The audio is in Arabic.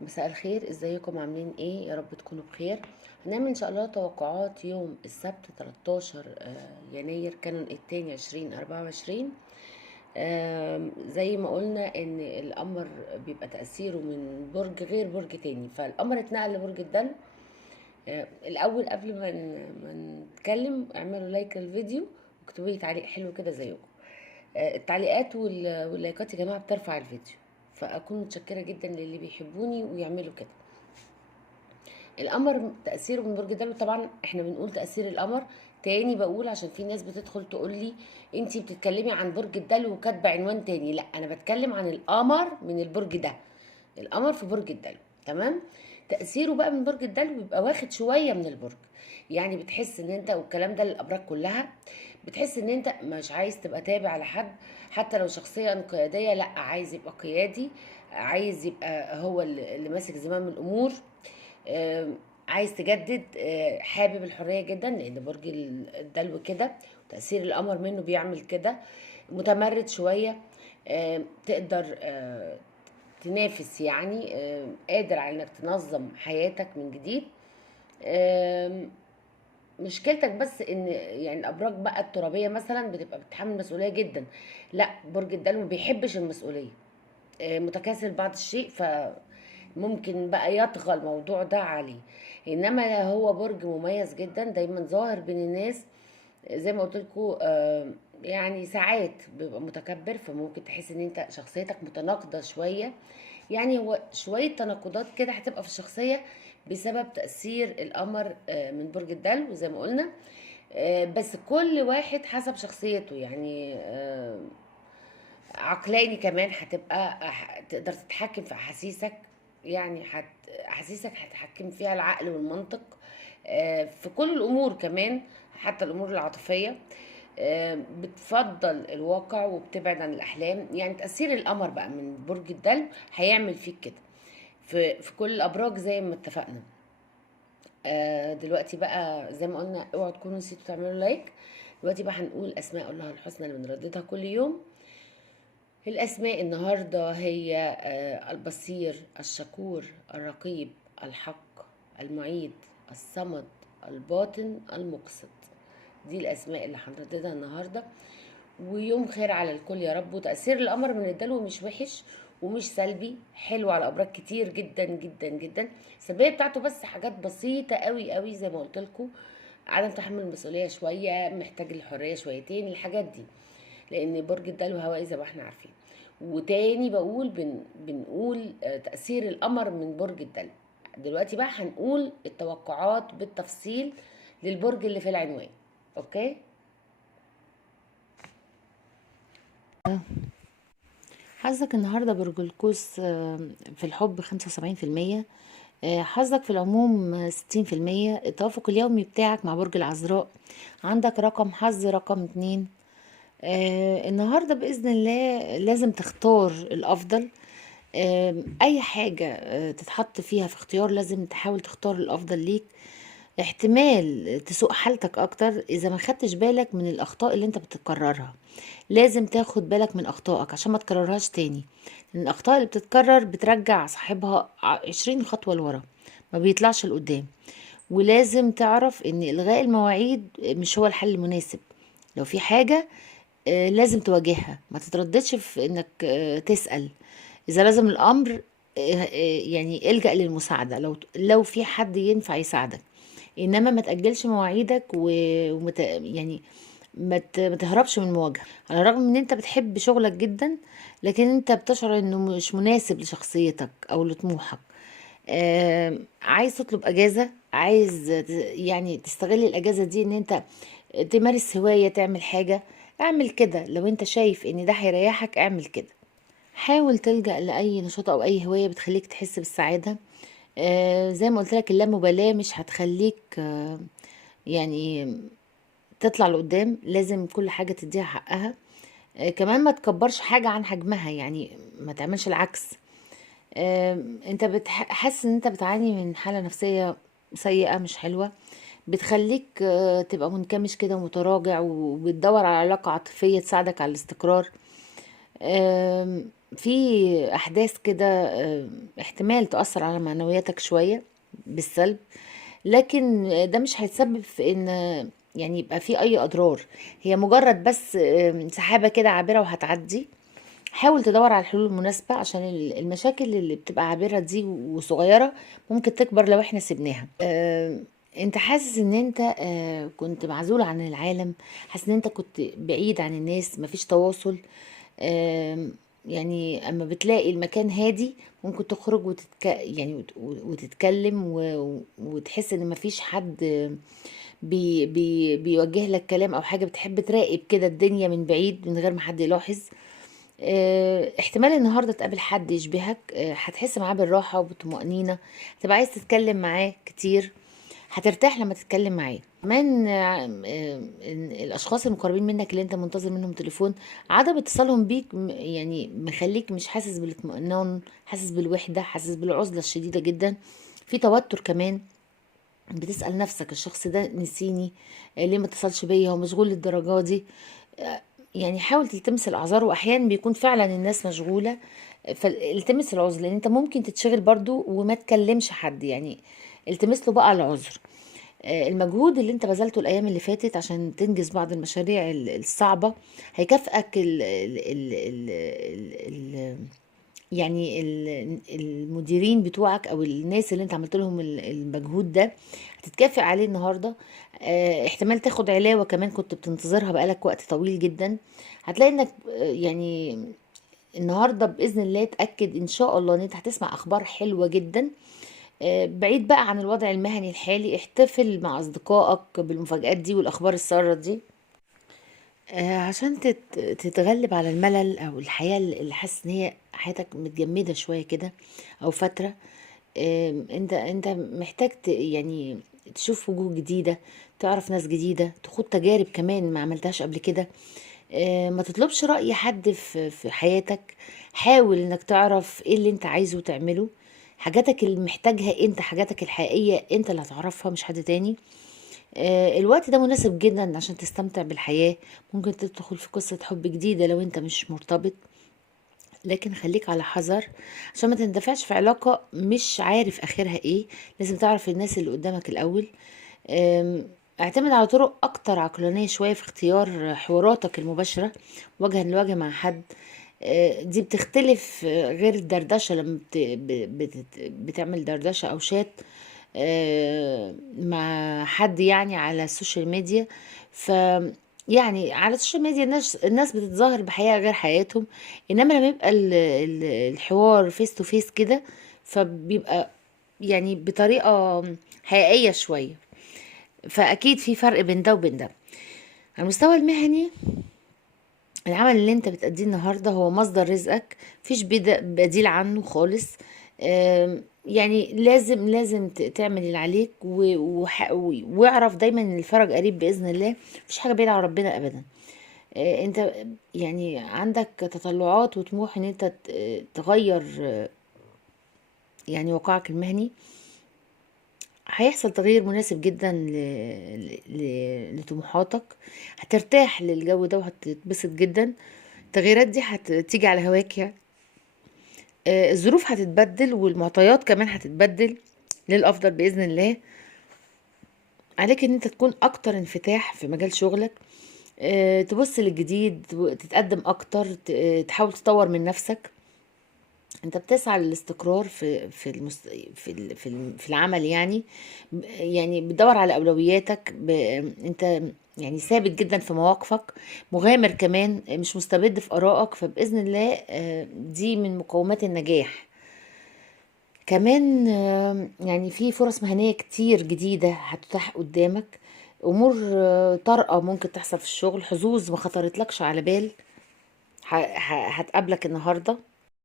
مساء الخير، ازيكم؟ عاملين ايه؟ يا رب تكونوا بخير. هنعمل ان شاء الله توقعات يوم السبت 13 يناير كانون التاني 2024. زي ما قلنا ان القمر بيبقى تأثيره من برج غير برج تاني، فالقمر اتنقل لبرج الدلو. الاول قبل ما نتكلم اعملوا لايك للفيديو واكتبوا لي تعليق حلو كده زيكم. التعليقات واللايكات يا جماعه بترفع الفيديو، فاكون متشكره جدا للي بيحبوني ويعملوا كده. القمر تأثيره من برج الدلو، طبعا احنا بنقول تأثير القمر. تاني بقول عشان في ناس بتدخل تقول لي انتي بتتكلمي عن برج الدلو وكاتبه عنوان تاني. لا، انا بتكلم عن القمر من البرج ده. القمر في برج الدلو، تمام. تأثيره بقى من برج الدلو بيبقى واخد شويه من البرج. يعني بتحس ان انت، والكلام ده للابراج كلها، بتحس ان انت مش عايز تبقى تابع لحد. حتى لو شخصيه قياديه، لا، عايز يبقى قيادي. عايز يبقى هو اللي ماسك زمام الامور. عايز تجدد. حابب الحرية جدا، لأن برج الدلو كده، وتأثير القمر منه بيعمل كده. متمرد شوية. تقدر تنافس، يعني قادر على انك تنظم حياتك من جديد. آم، مشكلتك بس ان يعني الابراج بقى الترابيه مثلا بتبقى بتتحمل مسؤوليه جدا. لا، برج الدلو ما بيحبش المسؤوليه. متكاسل بعض الشيء، فممكن بقى يطغى الموضوع ده عليه. انما هو برج مميز جدا، دايما ظاهر بين الناس. زي ما قلت لكم، يعني ساعات بيبقى متكبر، فممكن تحس ان انت شخصيتك متناقضه شويه. يعني هو شويه تناقضات كده هتبقى في الشخصيه بسبب تاثير القمر من برج الدلو زي ما قلنا. بس كل واحد حسب شخصيته، يعني عقلاني كمان هتبقى تقدر تتحكم في احاسيسك. يعني احاسيسك هتحكم فيها العقل والمنطق. في كل الامور كمان، حتى الامور العاطفيه. بتفضل الواقع وبتبعد عن الاحلام. يعني تاثير القمر بقى من برج الدلو هيعمل فيك كده في كل الابراج زي ما اتفقنا. دلوقتي بقى زي ما قلنا، اوعوا تكونوا نسيتوا تعملوا لايك. دلوقتي بقى هنقول اسماء الله الحسنى اللي بنرددها كل يوم. الأسماء النهاردة هي البصير، الشكور، الرقيب، الحق، المعيد، الصمد، الباطن، المقسط. دي الأسماء اللي هنرددها النهاردة. ويوم خير على الكل يا رب. وتأثير القمر من الدلو مش وحش ومش سلبي، حلو على أبراج كتير جدا جدا جدا. السلبية بتاعته بس حاجات بسيطة قوي قوي زي ما قلت لكم. عدم تحمل المسؤولية شوية، محتاج الحرية شويتين، الحاجات دي. لان برج الدلو هوائي زي ما احنا عارفين. وتاني بقول بنقول تأثير القمر من برج الدلو. دلوقتي بقى هنقول التوقعات بالتفصيل للبرج اللي في العنوان. اوكي. حظك النهارده برج القوس، في الحب 75%. حظك في العموم 60%. التوافق اليومي بتاعك مع برج العذراء، عندك رقم حظ رقم 2. النهارده بإذن الله لازم تختار الأفضل. أي حاجة تتحط فيها في اختيار لازم تحاول تختار الأفضل ليك. احتمال تسوء حالتك أكتر إذا ما خدتش بالك من الأخطاء اللي أنت بتكررها. لازم تاخد بالك من أخطائك عشان ما تكررهاش تاني، لأن الأخطاء اللي بتتكرر بترجع صاحبها 20 خطوة لورا، ما بيطلعش لقدام. ولازم تعرف ان الغاء المواعيد مش هو الحل المناسب. لو في حاجة لازم تواجهها، ما تترددش في انك تسأل. اذا لازم الامر يعني الجأ للمساعدة لو في حد ينفع يساعدك. انما ما تأجلش مواعيدك يعني ما تهربش من المواجهة. على الرغم ان انت بتحب شغلك جدا، لكن انت بتشعر انه مش مناسب لشخصيتك او لطموحك. عايز تطلب اجازة، عايز يعني تستغل الاجازة دي ان انت تمارس هواية، تعمل حاجة. اعمل كده لو انت شايف ان ده هيريحك، اعمل كده. حاول تلجأ لأي نشاط أو أي هواية بتخليك تحس بالسعادة. زي ما قلت لك، اللامبالاة مش هتخليك يعني تطلع لقدام. لازم كل حاجة تديها حقها. كمان ما تكبرش حاجة عن حجمها، يعني ما تعملش العكس. انت حاسس ان انت بتعاني من حالة نفسية سيئة مش حلوة، بتخليك تبقى منكمش كده ومتراجع، وبتدور على علاقة عاطفية تساعدك على الاستقرار. في احداث كده احتمال تأثر على معنوياتك شوية بالسلب، لكن ده مش هيتسبب في ان يعني يبقى في اي اضرار. هي مجرد بس سحابة كده عابرة وهتعدي. حاول تدور على الحلول المناسبة، عشان المشاكل اللي بتبقى عابرة دي وصغيرة ممكن تكبر لو احنا سيبناها. انت حاسس ان انت كنت معزول عن العالم، حاسس ان انت كنت بعيد عن الناس، مفيش تواصل. آم، يعني اما بتلاقي المكان هادي ممكن تخرج يعني وتتكلم وتحس ان مفيش حد بيوجه لك كلام او حاجة. بتحب تراقب كده الدنيا من بعيد من غير ما حد يلاحظ. احتمال النهارده تقابل حد يشبهك، هتحس معاه بالراحة وبالطمأنينة، هتبقى عايز تتكلم معاه كتير، هترتاح لما تتكلم معاه. كمان الاشخاص المقربين منك اللي انت منتظر منهم تليفون، عدم اتصالهم بيك يعني مخليك مش حاسس بالاطمئنان، حاسس بالوحدة، حاسس بالعزلة الشديدة جدا. في توتر كمان، بتسأل نفسك الشخص ده نسيني؟ ليه ما اتصلش بيا؟ هو مشغول للدرجة دي؟ يعني حاول تلتمس الاعذار، واحيانا بيكون فعلا الناس مشغولة، فالتمس العذر، لان انت ممكن تتشغل برضو وما تكلمش حد يعني. التمس له بقى العذر. المجهود اللي انت بذلته الايام اللي فاتت عشان تنجز بعض المشاريع الصعبة هيكافئك ال يعني المديرين بتوعك او الناس اللي انت عملت لهم المجهود ده، هتتكافئ عليه النهارده. احتمال تاخد علاوة كمان كنت بتنتظرها بقالك وقت طويل جدا. هتلاقي انك يعني النهارده باذن الله تاكد ان شاء الله ان انت هتسمع اخبار حلوة جدا. بعيد بقى عن الوضع المهني الحالي، احتفل مع اصدقائك بالمفاجآت دي والاخبار السارة دي. عشان تتغلب على الملل او الحياة اللي حاسس ان هي حياتك متجمدة شوية كده او فترة. انت محتاج يعني تشوف وجوه جديدة، تعرف ناس جديدة، تخوض تجارب كمان ما عملتهاش قبل كده. ما تطلبش رأي حد في حياتك. حاول انك تعرف ايه اللي انت عايزه تعمله. حاجاتك اللي محتاجها انت، حاجاتك الحقيقية انت اللي هتعرفها مش حد تاني. الوقت ده مناسب جدا عشان تستمتع بالحياة. ممكن تدخل في قصة حب جديدة لو انت مش مرتبط، لكن خليك على حذر عشان ما تندفعش في علاقة مش عارف اخرها ايه. لازم تعرف الناس اللي قدامك الاول. اعتمد على طرق اكتر عقلانية شوية في اختيار حواراتك المباشرة وجها لوجه مع حد. دي بتختلف غير الدردشة لما بتعمل دردشة او شات مع حد يعني على السوشيال ميديا. ف يعني على السوشيال ميديا الناس بتتظاهر بحياة غير حياتهم، انما لما يبقى الحوار فيس تو فيس كده فبيبقى يعني بطريقة حقيقية شوية. فأكيد في فرق بين ده وبين ده. على المستوى المهني، العمل اللي انت بتأديه النهاردة هو مصدر رزقك، مفيش بديل عنه خالص. يعني لازم تعمل اللي عليك واعرف دايما ان الفرج قريب بإذن الله. مفيش حاجة بعيدة عن ربنا أبدا. انت يعني عندك تطلعات وطموح ان انت تغير يعني واقعك المهني. هيحصل تغيير مناسب جدا لطموحاتك. هترتاح للجو ده وهتتبسط جدا. التغييرات دي هتيجي على هواك يعني. الظروف هتتبدل والمعطيات كمان هتتبدل للأفضل بإذن الله. عليك ان انت تكون اكتر انفتاح في مجال شغلك. تبص للجديد، تتقدم اكتر، تحاول تطور من نفسك. انت بتسعى للاستقرار في العمل يعني. يعني بتدور على اولوياتك. انت يعني ثابت جدا في مواقفك، مغامر كمان، مش مستبد في ارائك. فباذن الله دي من مقومات النجاح. كمان يعني في فرص مهنية كتير جديدة هتتاح قدامك. امور طارئة ممكن تحصل في الشغل، حظوظ ما خطرتلكش على بال هتقابلك النهارده.